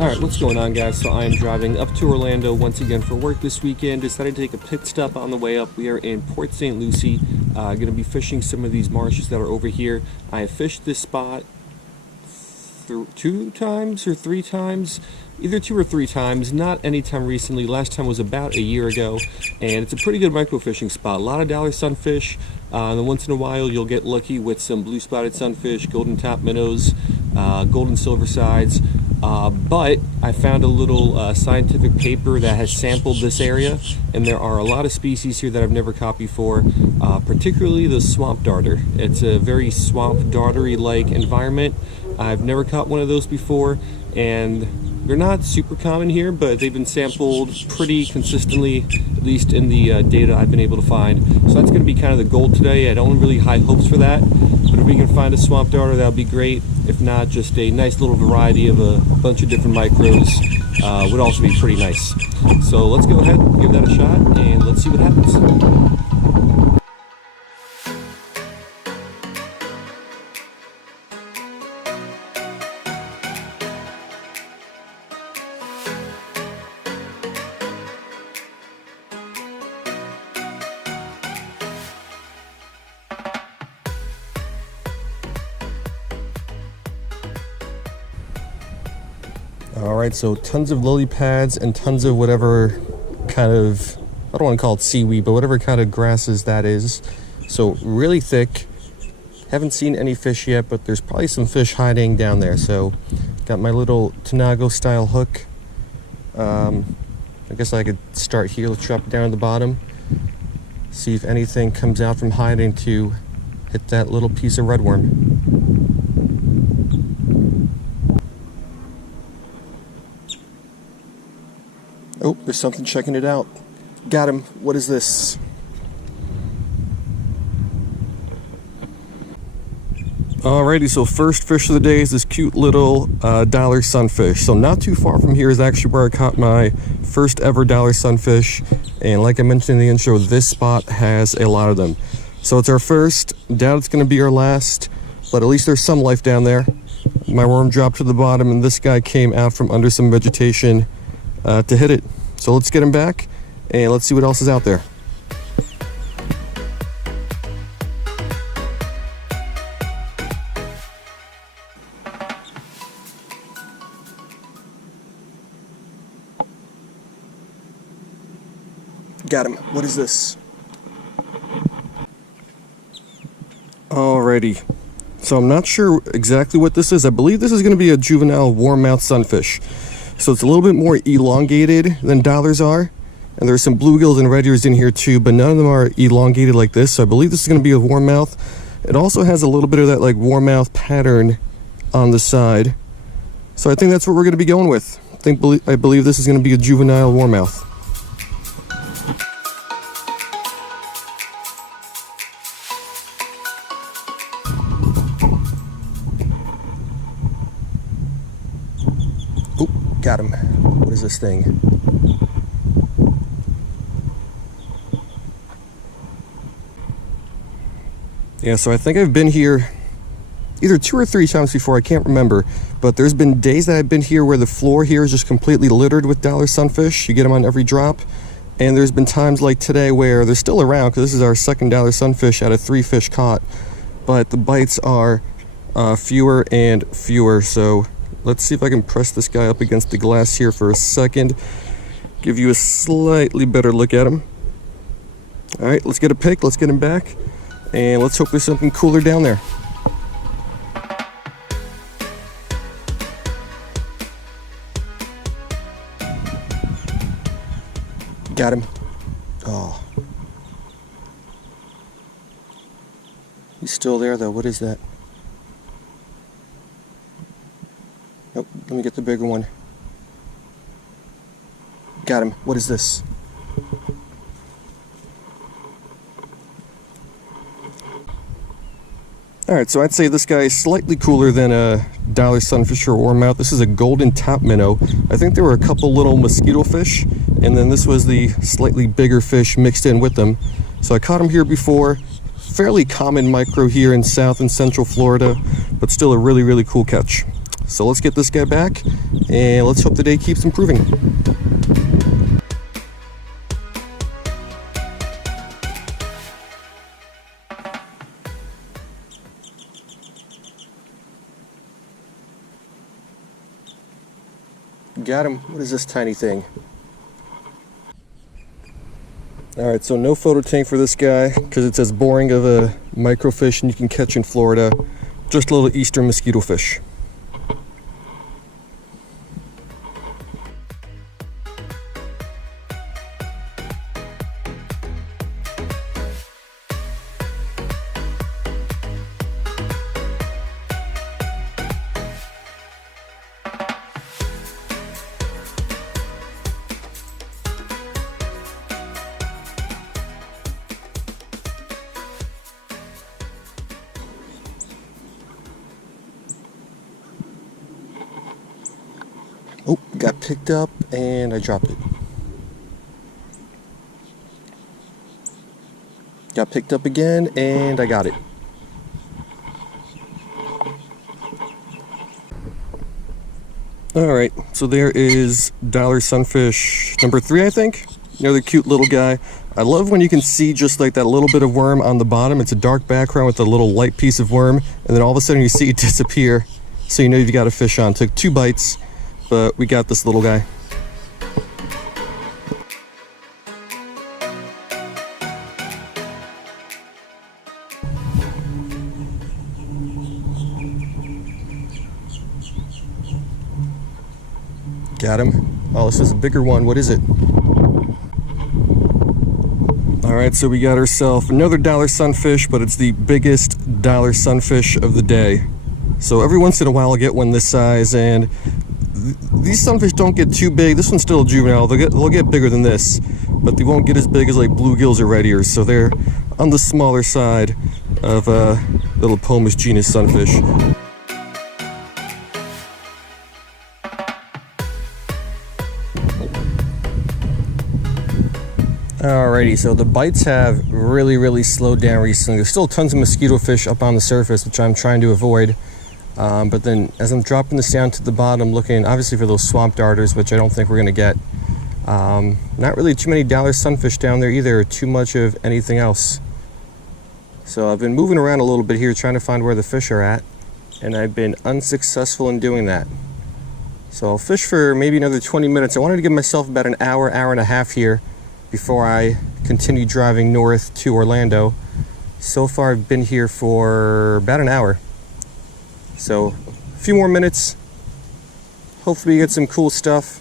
Alright, what's going on, guys? So I am driving up to Orlando once again for work this weekend. Decided to take a pit stop on the way up. We are in Port St. Lucie. Going to be fishing some of these marshes that are over here. I have fished this spot 2 times or 3 times, either 2 or 3 times, not anytime recently. Last time was about a year ago, and it's a pretty good microfishing spot. A lot of dollar sunfish, and then once in a while you'll get lucky with some blue spotted sunfish, golden top minnows, golden silver sides. But I found a little scientific paper that has sampled this area, and there are a lot of species here that I've never caught before, particularly the swamp darter. It's a very swamp dartery-like environment. I've never caught one of those before, and they're not super common here, but they've been sampled pretty consistently, at least in the data I've been able to find. So that's going to be kind of the goal today. I don't have really high hopes for that, but if we can find a swamp darter, that'll be great. If not, just a nice little variety of a bunch of different micros would also be pretty nice. So let's go ahead, give that a shot, and let's see what happens. Alright, so tons of lily pads and tons of whatever kind of, I don't want to call it seaweed, but whatever kind of grasses that is. So really thick. Haven't seen any fish yet, but there's probably some fish hiding down there. So got my little topminnow style hook. I guess I could start here. Let's drop it down at the bottom. See if anything comes out from hiding to hit that little piece of redworm. Oh, there's something checking it out. Got him. What is this? Alrighty, so first fish of the day is this cute little dollar sunfish. So not too far from here is actually where I caught my first ever dollar sunfish. And like I mentioned in the intro, this spot has a lot of them. So it's our first. Doubt it's going to be our last, but at least there's some life down there. My worm dropped to the bottom, and this guy came out from under some vegetation to hit it. So let's get him back and let's see what else is out there. Got him. What is this? Alrighty. So I'm not sure exactly what this is. I believe this is going to be a juvenile warmouth sunfish. So it's a little bit more elongated than dollars are. And there's some bluegills and red ears in here too, but none of them are elongated like this. So I believe this is going to be a warmouth. It also has a little bit of that like warmouth pattern on the side. So I think that's what we're going to be going with. I believe this is going to be a juvenile warmouth. Got him. What is this thing? Yeah, so I think I've been here either 2 or 3 times before, I can't remember, but there's been days that I've been here where the floor here is just completely littered with dollar sunfish. You get them on every drop, and there's been times like today where they're still around, because this is our second dollar sunfish out of 3 fish caught, but the bites are fewer and fewer. So let's see if I can press this guy up against the glass here for a second. Give you a slightly better look at him. Alright, let's get a pick, let's get him back, and let's hope there's something cooler down there. Got him. Oh. He's still there though. What is that? Nope, let me get the bigger one. Got him. What is this? Alright, so I'd say this guy is slightly cooler than a dollar sunfish or warmouth. This is a golden top minnow. I think there were a couple little mosquitofish, and then this was the slightly bigger fish mixed in with them. So I caught him here before. Fairly common micro here in South and Central Florida, but still a really, really cool catch. So let's get this guy back, and let's hope the day keeps improving. Got him. What is this tiny thing? Alright, so no photo tank for this guy because it's as boring of a microfish and you can catch in Florida. Just a little eastern mosquito fish. Oh, got picked up and I dropped it. Got picked up again and I got it. Alright, so there is dollar sunfish number 3, I think. Another cute little guy. I love when you can see just like that little bit of worm on the bottom. It's a dark background with a little light piece of worm, and then all of a sudden you see it disappear. So you know you've got a fish on. Took 2 bites, but we got this little guy. Got him. Oh, this is a bigger one. What is it? Alright, so we got ourselves another dollar sunfish, but it's the biggest dollar sunfish of the day. So every once in a while I'll get one this size, and these sunfish don't get too big. This one's still a juvenile. They'll get bigger than this, but they won't get as big as like bluegills or red ears. So they're on the smaller side of little Pomus genus sunfish. Alrighty, so the bites have really slowed down recently. There's still tons of mosquito fish up on the surface, which I'm trying to avoid. But then as I'm dropping this down to the bottom, looking obviously for those swamp darters, which I don't think we're going to get. Not really too many dollar sunfish down there either, or too much of anything else. So I've been moving around a little bit here trying to find where the fish are at, and I've been unsuccessful in doing that. So I'll fish for maybe another 20 minutes. I wanted to give myself about an hour and a half here before I continue driving north to Orlando. So far I've been here for about an hour. So a few more minutes, hopefully we get some cool stuff,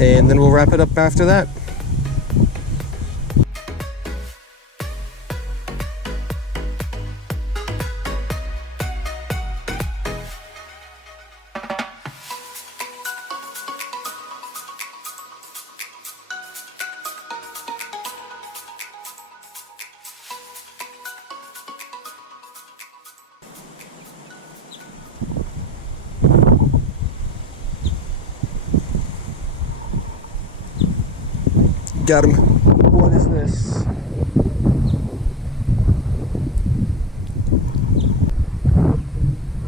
and then we'll wrap it up after that. Got him. What is this?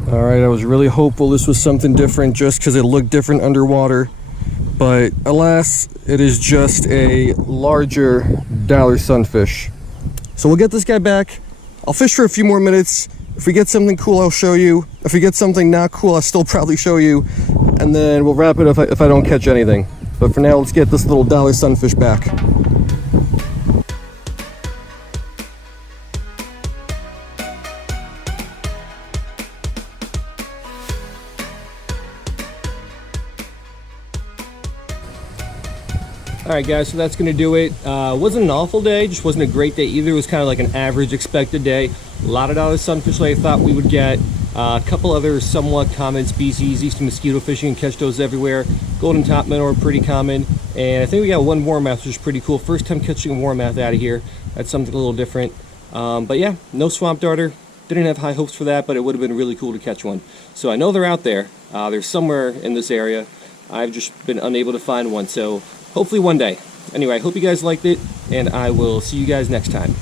Alright, I was really hopeful this was something different just because it looked different underwater. But alas, it is just a larger dollar sunfish. So we'll get this guy back. I'll fish for a few more minutes. If we get something cool, I'll show you. If we get something not cool, I'll still probably show you. And then we'll wrap it up if I don't catch anything. But for now, let's get this little dollar sunfish back. Alright guys, so that's going to do it. Wasn't an awful day, just wasn't a great day either. It was kind of like an average expected day. A lot of dollar sunfish like I thought we would get. A couple other somewhat common species, eastern mosquito fishing, and catch those everywhere. Golden top minnow are pretty common, and I think we got one warmouth, which is pretty cool. First time catching a warmouth out of here. That's something a little different. But yeah, no swamp darter. Didn't have high hopes for that, but it would have been really cool to catch one. So I know they're out there. They're somewhere in this area. I've just been unable to find one, so hopefully one day. Anyway, I hope you guys liked it, and I will see you guys next time.